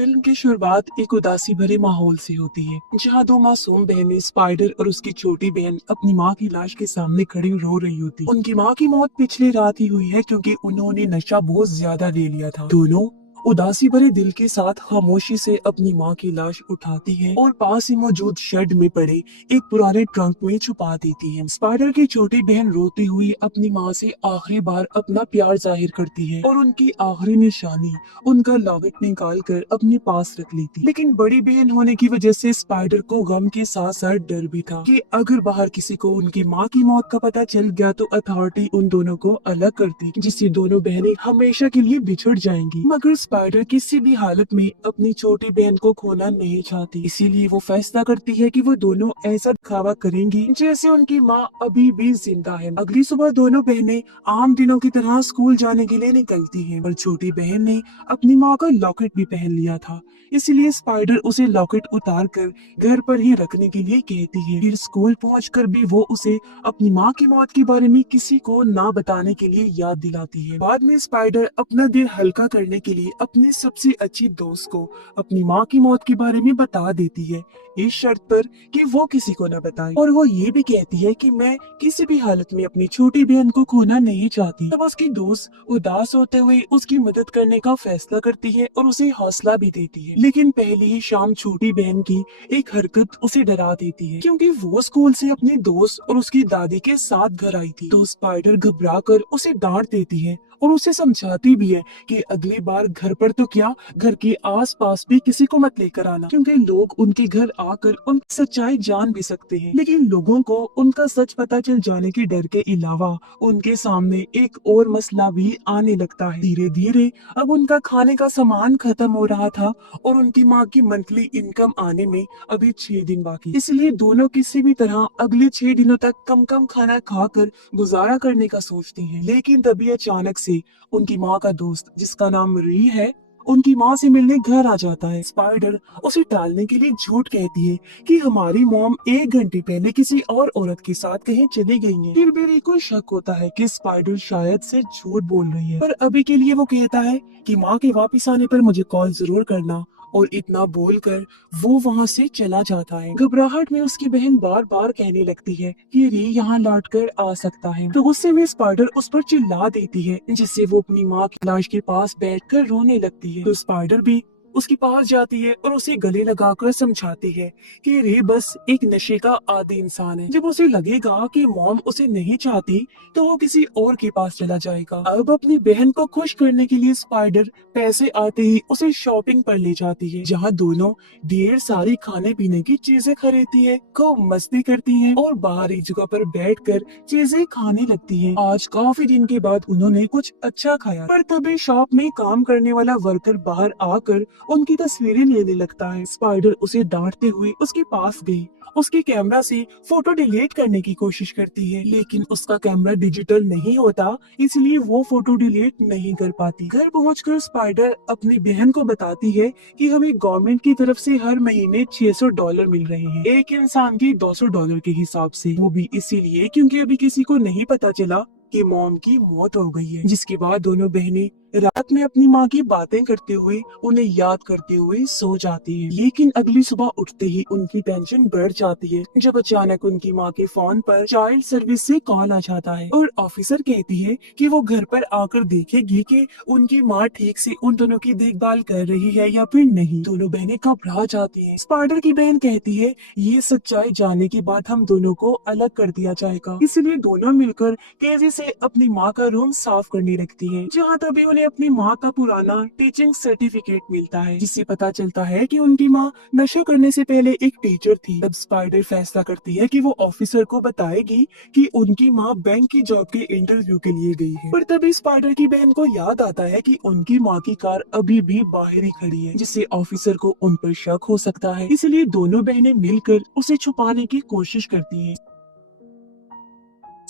Film की शुरुआत एक उदासी भरे माहौल से होती है, जहाँ दो मासूम बहनें स्पाइडर और उसकी छोटी बहन अपनी माँ की लाश के सामने खड़ी रो रही होती। उनकी माँ की मौत पिछली रात ही हुई है क्योंकि उन्होंने नशा बहुत ज्यादा ले लिया था। दोनों उदासी भरे दिल के साथ खामोशी से अपनी माँ की लाश उठाती है और पास ही मौजूद शेड में पड़े एक पुराने ट्रंक में छुपा देती है। स्पाइडर की छोटी बहन रोती हुई अपनी माँ से आखिरी बार अपना प्यार जाहिर करती है और उनकी आखिरी निशानी उनका लॉकेट निकाल कर अपने पास रख लेती। लेकिन बड़ी बहन होने की वजह से स्पाइडर को गम के साथ साथ डर भी था कि अगर बाहर किसी को उनकी माँ की मौत का पता चल गया तो अथॉरिटी उन दोनों को अलग कर दी, जिससे दोनों बहनें हमेशा के लिए बिछड़ जाएंगी। मगर स्पाइडर किसी भी हालत में अपनी छोटी बहन को खोना नहीं चाहती, इसीलिए वो फैसला करती है कि वो दोनों ऐसा दिखावा करेंगी जैसे उनकी माँ अभी भी जिंदा है। अगली सुबह दोनों बहनें आम दिनों की तरह स्कूल जाने के लिए निकलती हैं, पर छोटी बहन ने अपनी माँ का लॉकेट भी पहन लिया था, इसलिए स्पाइडर उसे लॉकेट उतार कर घर पर ही रखने के लिए कहती है। फिर स्कूल पहुंचकर भी वो उसे अपनी माँ की मौत के बारे में किसी को ना बताने के लिए याद दिलाती है। बाद में स्पाइडर अपना दिल हल्का करने के लिए अपनी सबसे अच्छी दोस्त को अपनी माँ की मौत के बारे में बता देती है, इस शर्त पर कि वो किसी को न बताए। और वो ये भी कहती है कि मैं किसी भी हालत में अपनी छोटी बहन को खोना नहीं चाहती। तब उसकी दोस्त उदास होते हुए उसकी मदद करने का फैसला करती है और उसे हौसला भी देती है। लेकिन पहली ही शाम छोटी बहन की एक हरकत उसे डरा देती है, क्योंकि वो स्कूल से अपनी दोस्त और उसकी दादी के साथ घर आई थी। तो स्पाइडर घबरा कर उसे डांट देती है और उसे समझाती भी है कि अगली बार घर पर तो क्या, घर के आसपास भी किसी को मत लेकर आना, क्योंकि लोग उनके घर आकर उनकी सच्चाई जान भी सकते हैं। लेकिन लोगों को उनका सच पता चल जाने के डर के अलावा उनके सामने एक और मसला भी आने लगता है। धीरे धीरे अब उनका खाने का सामान खत्म हो रहा था और उनकी माँ की मंथली इनकम आने में अभी 6 दिन बाकी, इसलिए दोनों किसी भी तरह अगले 6 दिनों तक कम कम खाना खाकर गुजारा करने का सोचती हैं। लेकिन तभी अचानक से उनकी माँ का दोस्त, जिसका नाम री है, उनकी माँ से मिलने घर आ जाता है। स्पाइडर उसे टालने के लिए झूठ कहती है कि हमारी मॉम 1 घंटे पहले किसी और औरत के साथ कहीं चली गई है। फिर भी री को शक होता है कि स्पाइडर शायद से झूठ बोल रही है, पर अभी के लिए वो कहता है कि माँ के वापस आने पर मुझे कॉल जरूर करना, और इतना बोलकर वो वहाँ से चला जाता है। घबराहट में उसकी बहन बार बार कहने लगती है कि री यहाँ लौट कर आ सकता है, तो गुस्से में स्पाइडर उस पर चिल्ला देती है, जिससे वो अपनी माँ की लाश के पास बैठकर रोने लगती है। तो स्पाइडर भी उसके पास जाती है और उसे गले लगाकर समझाती है कि रे बस एक नशे का आदी इंसान है। जब उसे लगेगा कि मॉम उसे नहीं चाहती तो वो किसी और के पास चला जाएगा। अब अपनी बहन को खुश करने के लिए स्पाइडर पैसे आते ही उसे शॉपिंग पर ले जाती है, जहाँ दोनों ढेर सारी खाने पीने की चीजें खरीदती है, खूब मस्ती करती है और बाहर एक जगह पर बैठकर चीजें खाने लगती है। आज काफी दिन के बाद उन्होंने कुछ अच्छा खाया, पर तभी शॉप में काम करने वाला वर्कर बाहर आकर उनकी तस्वीरें लेने लगता है। स्पाइडर उसे डांटते हुए उसके पास गई, उसके कैमरा से फोटो डिलीट करने की कोशिश करती है, लेकिन उसका कैमरा डिजिटल नहीं होता, इसलिए वो फोटो डिलीट नहीं कर पाती। घर पहुंचकर स्पाइडर अपनी बहन को बताती है कि हमें गवर्नमेंट की तरफ से हर महीने $600 मिल रहे हैं, एक इंसान के $200 के हिसाब से, वो भी इसीलिए क्योंकि अभी किसी को नहीं पता चला कि मॉम की मौत हो गई है। जिसके बाद दोनों बहनें रात में अपनी माँ की बातें करते हुए उन्हें याद करते हुए सो जाती हैं। लेकिन अगली सुबह उठते ही उनकी टेंशन बढ़ जाती है, जब अचानक उनकी माँ के फोन पर चाइल्ड सर्विस से कॉल आ जाता है और ऑफिसर कहती है कि वो घर पर आकर देखेगी कि उनकी माँ ठीक से उन दोनों की देखभाल कर रही है या फिर नहीं। दोनों बहनें घबरा जाती हैं। स्पाइडर की बहन कहती है ये सच्चाई जानने के बाद हम दोनों को अलग कर दिया जाएगा, इसलिए दोनों मिलकर तेजी से अपनी माँ का रूम साफ करने लगती है, जहाँ तभी उन्हें अपनी माँ का पुराना टीचिंग सर्टिफिकेट मिलता है, जिससे पता चलता है कि उनकी माँ नशा करने से पहले एक टीचर थी। तब स्पाइडर फैसला करती है कि वो ऑफिसर को बताएगी कि उनकी माँ बैंक की जॉब के इंटरव्यू के लिए गई है। पर तभी स्पाइडर की बहन को याद आता है कि उनकी माँ की कार अभी भी बाहर ही खड़ी है, जिससे ऑफिसर को उन पर शक हो सकता है, इसलिए दोनों बहनें मिलकर उसे छुपाने की कोशिश करती हैं।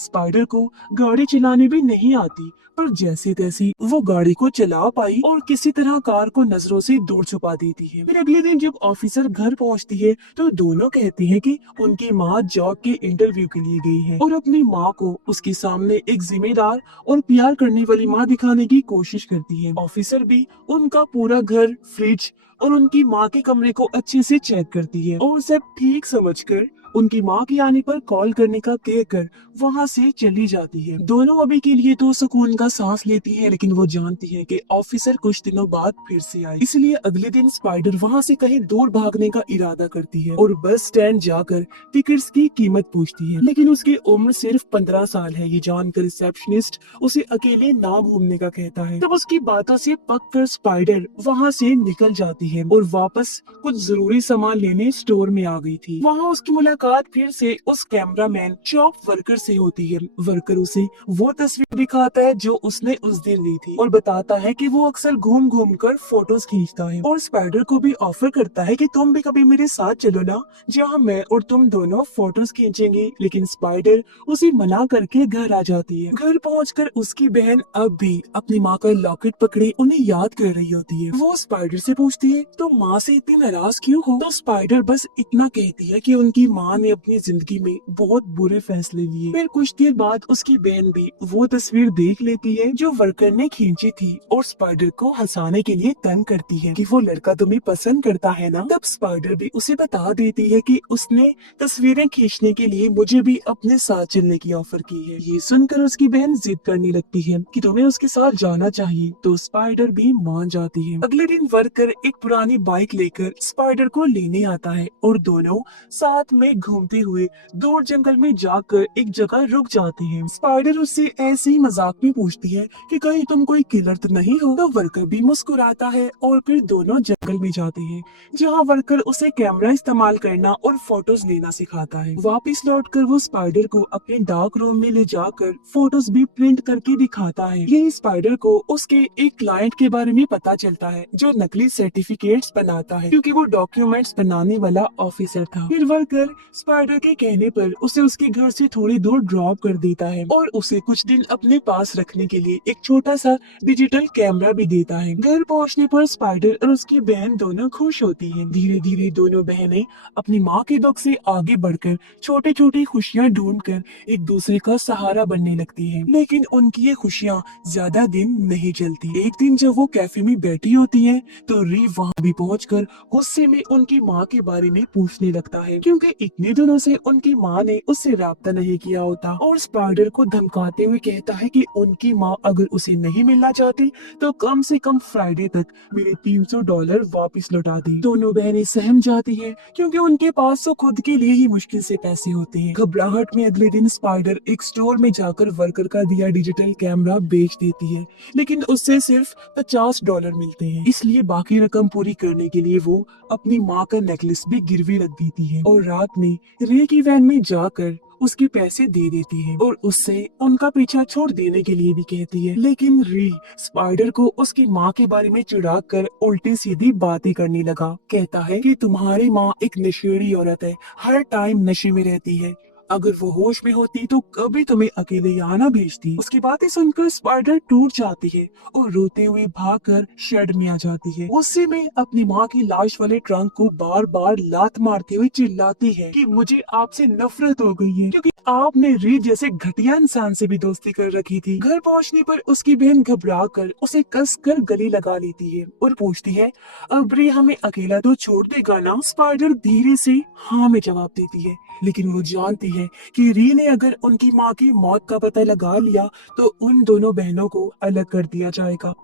स्पाइडर को गाड़ी चलाने भी नहीं आती, पर जैसे तैसे वो गाड़ी को चला पाई और किसी तरह कार को नजरों से दूर छुपा देती है। फिर अगले दिन जब ऑफिसर घर पहुंचती है तो दोनों कहती हैं कि उनकी माँ जॉब के इंटरव्यू के लिए गई है और अपनी माँ को उसके सामने एक जिम्मेदार और प्यार करने वाली माँ दिखाने की कोशिश करती है। ऑफिसर भी उनका पूरा घर, फ्रिज और उनकी माँ के कमरे को अच्छे से चेक करती है और सब ठीक समझकर उनकी माँ के आने पर कॉल करने का कहकर वहाँ से चली जाती है। दोनों अभी के लिए तो सुकून का सांस लेती है, लेकिन वो जानती है कि ऑफिसर कुछ दिनों बाद फिर से आए, इसलिए अगले दिन स्पाइडर वहाँ से कहीं दूर भागने का इरादा करती है और बस स्टैंड जाकर टिकट्स की कीमत पूछती है। लेकिन उसकी उम्र सिर्फ 15 साल है, ये जानकर रिसेप्शनिस्ट उसे अकेले ना घूमने का कहता है। तब उसकी बातों से पक कर स्पाइडर वहाँ से निकल जाती है और वापस कुछ जरूरी सामान लेने स्टोर में आ गई थी। वहाँ उसकी मुलाकात फिर से उस कैमरामैन शॉप वर्कर से होती है। वर्कर उसे वो तस्वीर दिखाता है जो उसने उस दिन ली थी और बताता है कि वो अक्सर घूम घूम कर फोटोज खींचता है और स्पाइडर को भी ऑफर करता है कि तुम भी कभी मेरे साथ चलो ना, जहाँ मैं और तुम दोनों फोटोज खींचेंगे। लेकिन स्पाइडर उसे मना करके घर आ जाती है। घर पहुंचकर उसकी बहन अब भी अपनी माँ का लॉकेट पकड़े उन्हें याद कर रही होती है। वो स्पाइडर से पूछती है तो माँ से इतनी नाराज क्यों हो? तो स्पाइडर बस इतना कहती है कि उनकी माँ ने अपनी जिंदगी में बहुत बुरे फैसले लिए। फिर कुछ देर बाद उसकी बहन भी वो तस्वीर देख लेती है जो वर्कर ने खींची थी और स्पाइडर को हंसाने के लिए तंग करती है कि वो लड़का तुम्हें पसंद करता है ना। तब स्पाइडर भी उसे बता देती है कि उसने तस्वीरें खींचने के लिए मुझे भी अपने साथ चलने की ऑफर की है। ये सुनकर उसकी बहन जिद करने लगती है कि तुम्हें उसके साथ जाना चाहिए, तो स्पाइडर भी मान जाती है। अगले दिन वर्कर एक पुरानी बाइक लेकर स्पाइडर को लेने आता है और दोनों साथ में घूमते हुए दूर जंगल में जाकर एक जगह रुक जाते हैं। स्पाइडर उससे ऐसे ही मजाक में पूछती है कि कहीं तुम कोई किलर तो नहीं हो? तो वर्कर भी मुस्कुराता है और फिर दोनों जंगल में जाते हैं, जहाँ वर्कर उसे कैमरा इस्तेमाल करना और फोटोज लेना सिखाता है। वापिस लौटकर वो स्पाइडर को अपने डार्क रूम में ले जाकर फोटोज भी प्रिंट करके दिखाता है। यही स्पाइडर को उसके एक क्लाइंट के बारे में पता चलता है जो नकली सर्टिफिकेट्स बनाता है, क्योंकि वो डॉक्यूमेंट्स बनाने वाला ऑफिसर था। फिर वर्कर स्पाइडर के कहने पर उसे उसके घर से थोड़ी दूर ड्रॉप कर देता है और उसे कुछ दिन अपने पास रखने के लिए एक छोटा सा डिजिटल कैमरा भी देता है। घर पहुंचने पर स्पाइडर और उसकी बहन दोनों खुश होती हैं। धीरे धीरे दोनों बहनें अपनी माँ के दुख से आगे बढ़कर छोटी छोटी खुशियाँ ढूंढकर एक दूसरे का सहारा बनने लगती हैं। लेकिन उनकी ये खुशियाँ ज्यादा दिन नहीं चलती। एक दिन जब वो कैफे में बैठी होती है तो री वहाँ भी पहुंचकर गुस्से में उनकी माँ के बारे में पूछने लगता है, क्योंकि इतने दिनों से उनकी माँ ने उससे राब्ता नहीं किया होता, और स्पाइडर को धमकाते हुए कहता है कि उनकी माँ अगर उसे नहीं मिलना चाहती तो कम से कम फ्राइडे तक मेरे $300 वापस लौटा दी। दोनों बहनें सहम जाती है क्योंकि उनके पास तो खुद के लिए ही मुश्किल से पैसे होते हैं। घबराहट में अगले दिन स्पाइडर एक स्टोर में जाकर वर्कर का दिया डिजिटल कैमरा बेच देती है, लेकिन उससे सिर्फ $50 मिलते हैं। इसलिए बाकी रकम पूरी करने के लिए वो अपनी माँ का नेकलेस भी गिरवी रख देती है और रात में रे की वैन में जाकर उसके पैसे दे देती है और उससे उनका पीछा छोड़ देने के लिए भी कहती है। लेकिन री स्पाइडर को उसकी माँ के बारे में चिढ़ाकर उल्टी सीधी बातें करने लगा। कहता है कि तुम्हारी माँ एक नशेड़ी औरत है, हर टाइम नशे में रहती है, अगर वो होश में होती तो कभी तुम्हें अकेले यहाँ ना भेजती। उसकी बातें सुनकर स्पाइडर टूट जाती है और रोते हुए भागकर शेड में आ जाती है। गुस्से में अपनी माँ की लाश वाले ट्रंक को बार बार लात मारते हुए चिल्लाती है कि मुझे आपसे नफरत हो गई है, क्योंकि आपने री जैसे घटिया इंसान से भी दोस्ती कर रखी थी। घर पहुँचने पर उसकी बहन घबरा कर उसे कस कर गले लगा लेती है और पूछती है अब री हमें अकेला तो छोड़ देगा ना? स्पाइडर धीरे से हाँ में जवाब देती है, लेकिन वो जानती है कि री ने अगर उनकी माँ की मौत का पता लगा लिया तो उन दोनों बहनों को अलग कर दिया जाएगा।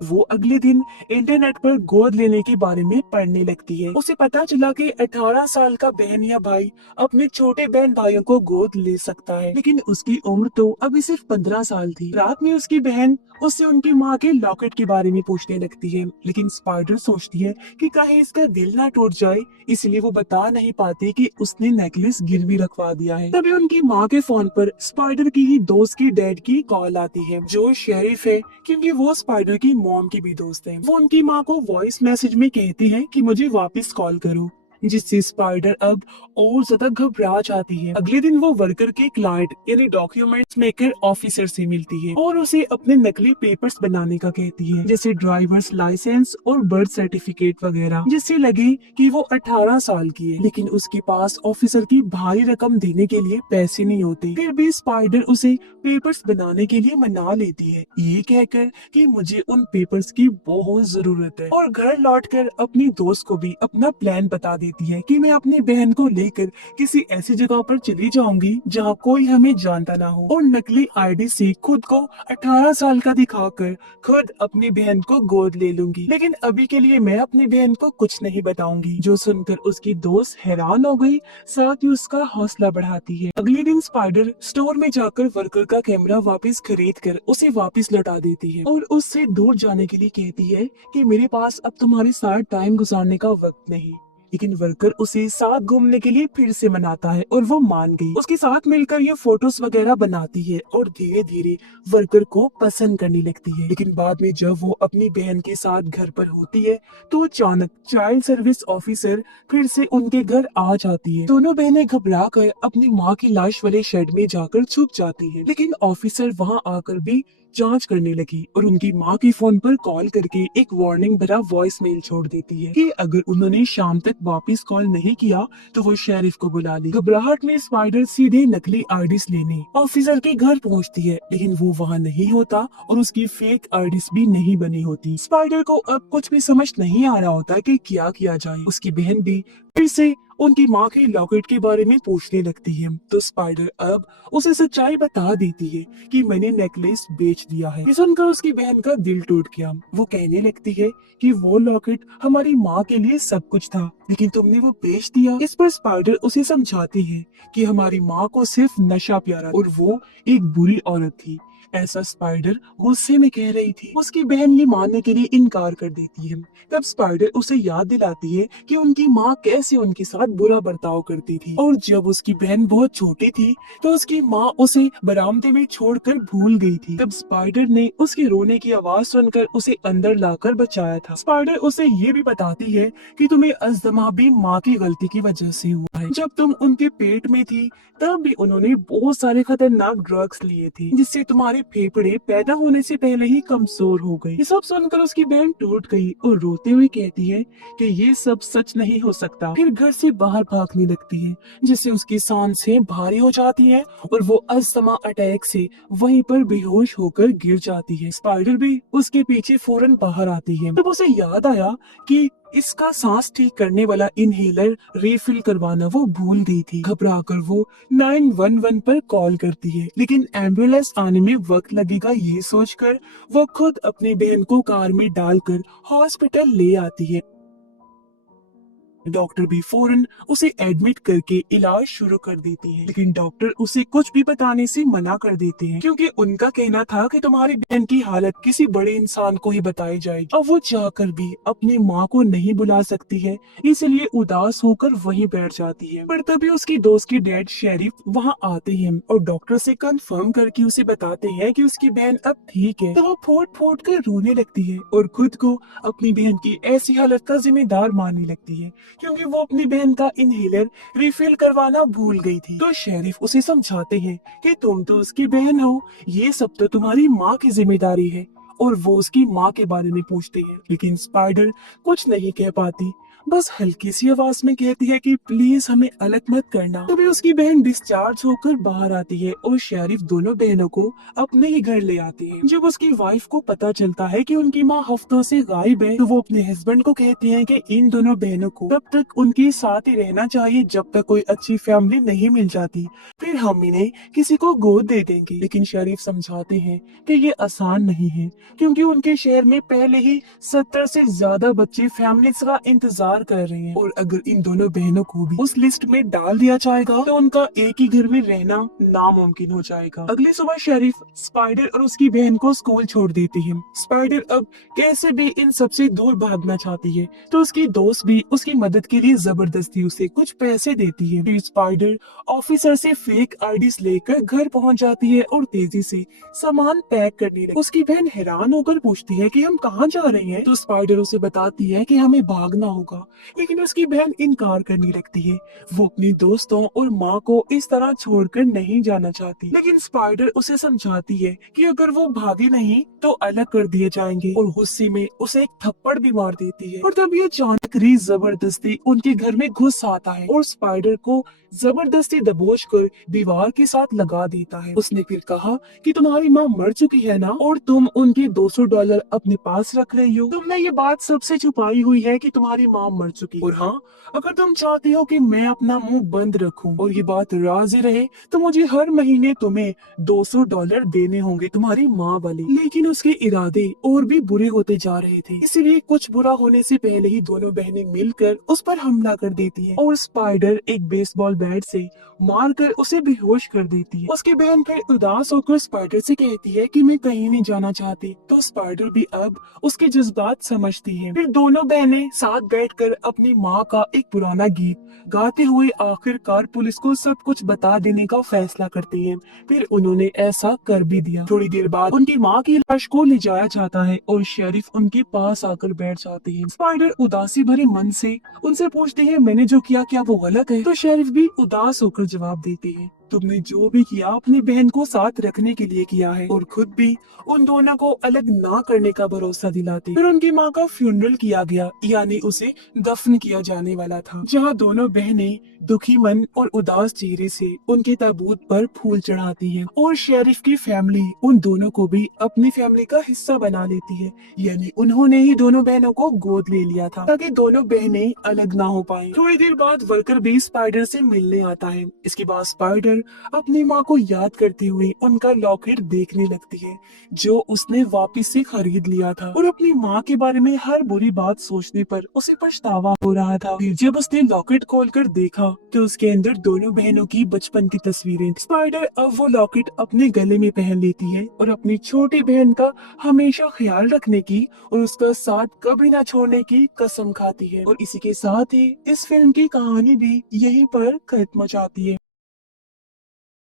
वो अगले दिन इंटरनेट पर गोद लेने के बारे में पढ़ने लगती है। उसे पता चला कि 18 साल का बहन या भाई अपने छोटे बहन भाइयों को गोद ले सकता है, लेकिन उसकी उम्र तो अभी सिर्फ 15 साल थी। रात में उसकी बहन उससे उनकी माँ के लॉकेट के बारे में पूछने लगती है, लेकिन स्पाइडर सोचती है कि कहीं इसका दिल ना टूट जाए, इसलिए वो बता नहीं पाती कि उसने नेकलेस गिरवी रखवा दिया है। तभी उनकी माँ के फोन पर स्पाइडर की ही दोस्त की डैड की कॉल आती है, जो शेरिफ है, क्योंकि वो स्पाइडर की मॉम की भी दोस्त है। वो उनकी माँ को वॉइस मैसेज में कहती है कि मुझे वापस कॉल करो, जिससे स्पाइडर अब और ज्यादा घबरा जाती है। अगले दिन वो वर्कर के क्लाइंट यानी डॉक्यूमेंट्स मेकर ऑफिसर से मिलती है और उसे अपने नकली पेपर्स बनाने का कहती है, जैसे ड्राइवर्स लाइसेंस और बर्थ सर्टिफिकेट वगैरह, जिससे लगे कि वो 18 साल की है। लेकिन उसके पास ऑफिसर की भारी रकम देने के लिए पैसे नहीं होते। फिर भी स्पाइडर उसे पेपर्स बनाने के लिए मना लेती है, ये कहकर कि मुझे उन पेपर्स की बहुत जरूरत है, और घर लौटकर अपनी दोस्त को भी अपना प्लान बता देती है कि मैं अपनी बहन को लेकर किसी ऐसी जगह पर चली जाऊंगी जहाँ कोई हमें जानता ना हो, और नकली आईडी से खुद को 18 साल का दिखाकर खुद अपनी बहन को गोद ले लूंगी। लेकिन अभी के लिए मैं अपनी बहन को कुछ नहीं बताऊंगी। जो सुनकर उसकी दोस्त हैरान हो गई, साथ ही उसका हौसला बढ़ाती है। अगले दिन स्पाइडर स्टोर में जाकर वर्कर का कैमरा वापस खरीद कर उसे वापस लौटा देती है और उससे दूर जाने के लिए कहती है कि मेरे पास अब तुम्हारे साथ टाइम गुजारने का वक्त नहीं। लेकिन वर्कर उसे साथ घूमने के लिए फिर से मनाता है और वो मान गई। उसके साथ मिलकर ये फोटोज वगैरह बनाती है और धीरे धीरे वर्कर को पसंद करने लगती है। लेकिन बाद में जब वो अपनी बहन के साथ घर पर होती है तो अचानक चाइल्ड सर्विस ऑफिसर फिर से उनके घर आ जाती है। दोनों बहनें घबरा कर अपनी माँ की लाश वाले शेड में जाकर छुप जाती है। लेकिन ऑफिसर वहाँ आकर भी जांच करने लगी और उनकी माँ के फोन पर कॉल करके एक वार्निंग भरा वॉइस मेल छोड़ देती है कि अगर उन्होंने शाम तक वापस कॉल नहीं किया तो वो शेरिफ को बुला ली। घबराहट में स्पाइडर सीधे नकली आईडीज लेने ऑफिसर के घर पहुंचती है, लेकिन वो वहाँ नहीं होता और उसकी फेक आईडीज भी नहीं बनी होती। स्पाइडर को अब कुछ भी समझ नहीं आ रहा होता कि क्या किया जाए। उसकी बहन भी फिर से उनकी माँ के लॉकेट के बारे में पूछने लगती है, तो स्पाइडर अब उसे सच्चाई बता देती है कि मैंने नेकलेस बेच दिया है। ये सुनकर उसकी बहन का दिल टूट गया। वो कहने लगती है कि वो लॉकेट हमारी माँ के लिए सब कुछ था, लेकिन तुमने वो बेच दिया। इस पर स्पाइडर उसे समझाती है कि हमारी माँ को सिर्फ नशा प्यारा और वो एक बुरी औरत थी। ऐसा स्पाइडर गुस्से में कह रही थी। उसकी बहन ये मानने के लिए इनकार कर देती है। तब स्पाइडर उसे याद दिलाती है कि उनकी माँ कैसे उनके साथ बुरा बर्ताव करती थी, और जब उसकी बहन बहुत छोटी थी तो उसकी माँ उसे बरामदे में छोड़कर भूल गई थी। तब स्पाइडर ने उसके रोने की आवाज सुनकर उसे अंदर लाकर बचाया था। स्पाइडर उसे ये भी बताती है कि तुम्हें अज़मा भी माँ की गलती की वजह से हुआ है। जब तुम उनके पेट में थी तब भी उन्होंने बहुत सारे खतरनाक ड्रग्स लिए थे, जिससे तुम्हारे फेफड़े पैदा होने से पहले ही कमजोर हो गए। ये सब सुनकर उसकी बहन टूट गई और रोते हुए कहती है कि ये सब सच नहीं हो सकता। फिर घर से बाहर भागने लगती है, जिससे उसकी सांसें भारी हो जाती हैं और वो अस्थमा अटैक से वहीं पर बेहोश होकर गिर जाती है। स्पाइडर भी उसके पीछे फौरन बाहर आती है। तब उसे याद आया कि इसका सांस ठीक करने वाला इनहेलर रिफिल करवाना वो भूल गई थी। घबराकर वो 911 पर कॉल करती है, लेकिन एम्बुलेंस आने में वक्त लगेगा ये सोचकर वो खुद अपनी बहन को कार में डालकर हॉस्पिटल ले आती है। डॉक्टर भी फौरन उसे एडमिट करके इलाज शुरू कर देती है, लेकिन डॉक्टर उसे कुछ भी बताने से मना कर देते हैं, क्योंकि उनका कहना था कि तुम्हारी बहन की हालत किसी बड़े इंसान को ही बताई जाएगी। अब वो चाहकर भी अपनी माँ को नहीं बुला सकती है, इसलिए उदास होकर वहीं बैठ जाती है। पर तभी उसकी दोस्त की डैड शेरिफ वहाँ आते हैं और डॉक्टर से कंफर्म करके उसे बताते हैं कि उसकी बहन अब ठीक है। तो वो फूट फूट कर रोने लगती है और खुद को अपनी बहन की ऐसी हालत का जिम्मेदार मानने लगती है, क्योंकि वो अपनी बहन का इनहेलर रिफिल करवाना भूल गई थी। तो शेरिफ उसे समझाते हैं कि तुम तो उसकी बहन हो, ये सब तो तुम्हारी माँ की जिम्मेदारी है, और वो उसकी माँ के बारे में पूछते हैं। लेकिन स्पाइडर कुछ नहीं कह पाती, बस हल्की सी आवाज में कहती है कि प्लीज हमें अलग मत करना। तभी उसकी बहन डिस्चार्ज होकर बाहर आती है और शेरिफ दोनों बहनों को अपने ही घर ले आते हैं। जब उसकी वाइफ को पता चलता है कि उनकी माँ हफ्तों से गायब है, तो वो अपने हस्बैंड को कहती है कि इन दोनों बहनों को तब तक उनके साथ ही रहना चाहिए जब तक कोई अच्छी फैमिली नहीं मिल जाती, फिर हम इन्हें किसी को गोद दे देंगे। लेकिन शेरिफ समझाते हैं कि ये आसान नहीं है, क्योंकि उनके शहर में पहले ही 70 से ज्यादा बच्चे फैमिलीज का इंतजार कर रहे हैं, और अगर इन दोनों बहनों को भी उस लिस्ट में डाल दिया जाएगा तो उनका एक ही घर में रहना नामुमकिन हो जाएगा। अगली सुबह शेरिफ स्पाइडर और उसकी बहन को स्कूल छोड़ देती है। स्पाइडर अब कैसे भी इन सबसे दूर भागना चाहती है, तो उसकी दोस्त भी उसकी मदद के लिए जबरदस्ती उसे कुछ पैसे देती है। फिर स्पाइडर ऑफिसर से फेक आईडीज लेकर घर पहुंच जाती है और तेजी से सामान पैक करने लगती है। उसकी बहन हैरान होकर पूछती है कि हम कहाँ जा रहे हैं, तो स्पाइडर उसे बताती है कि हमें भागना होगा, लेकिन उसकी बहन इनकार करने लगती है। वो अपने दोस्तों और माँ को इस तरह छोड़कर नहीं जाना चाहती, लेकिन स्पाइडर उसे समझाती है कि अगर वो भागे नहीं तो अलग कर दिए जाएंगे, और गुस्से में उसे एक थप्पड़ भी मार देती है। और तभी अचानक रीस जबरदस्ती उनके घर में घुस आता है और स्पाइडर को जबरदस्ती दबोच कर दीवार के साथ लगा देता है। उसने फिर कहा कि तुम्हारी माँ मर चुकी है ना, और तुम उनके $200 अपने पास रख रही हो। तुमने ये बात सबसे छुपाई हुई है कि तुम्हारी माँ मर चुकी, और हाँ, अगर तुम चाहती हो कि मैं अपना मुंह बंद रखूं और ये बात राज रहे तो मुझे हर महीने तुम्हें $200 देने होंगे, तुम्हारी माँ वाले। लेकिन उसके इरादे और भी बुरे होते जा रहे थे, इसलिए कुछ बुरा होने से पहले ही दोनों बहनें मिलकर उस पर हमला कर देती है और स्पाइडर एक बेसबॉल बैट से मारकर उसे बेहोश कर देती है। उसकी बहन फिर उदास होकर स्पाइडर से कहती है कि मैं कहीं नहीं जाना चाहती, तो स्पाइडर भी अब उसके जज्बात समझती है। फिर दोनों बहनें साथ बैठकर अपनी माँ का एक पुराना गीत गाते हुए आखिरकार पुलिस को सब कुछ बता देने का फैसला करती हैं। फिर उन्होंने ऐसा कर भी दिया। थोड़ी देर बाद उनकी माँ की लाश को ले जाया जाता है और शेरिफ उनके पास आकर बैठ जाती है। स्पाइडर उदासी भरे मन से उनसे पूछती है मैंने जो किया क्या वो गलत है, तो शेरिफ भी उदास होकर जवाब देती है तुमने जो भी किया अपनी बहन को साथ रखने के लिए किया है, और खुद भी उन दोनों को अलग ना करने का भरोसा दिलाती। फिर उनकी माँ का फ्यूनरल किया गया, यानी उसे दफन किया जाने वाला था, जहाँ दोनों बहनें दुखी मन और उदास चेहरे से उनके ताबूत पर फूल चढ़ाती हैं, और शेरिफ की फैमिली उन दोनों को भी अपनी फैमिली का हिस्सा बना लेती है, यानी उन्होंने ही दोनों बहनों को गोद ले लिया था ताकि दोनों बहनें अलग ना हो पाएं। थोड़ी देर बाद वर्कर भी स्पाइडर से मिलने आता है। इसके बाद स्पाइडर अपनी माँ को याद करती हुई उनका लॉकेट देखने लगती है जो उसने वापस से खरीद लिया था, और अपनी माँ के बारे में हर बुरी बात सोचने पर उसे पछतावा हो रहा था। फिर जब उसने लॉकेट खोलकर देखा तो उसके अंदर दोनों बहनों की बचपन की तस्वीरें। स्पाइडर अब वो लॉकेट अपने गले में पहन लेती है और अपनी छोटी बहन का हमेशा ख्याल रखने की और उसका साथ कभी ना छोड़ने की कसम खाती है। और इसी के साथ ही इस फिल्म की कहानी भी यहीं पर खत्म हो जाती है।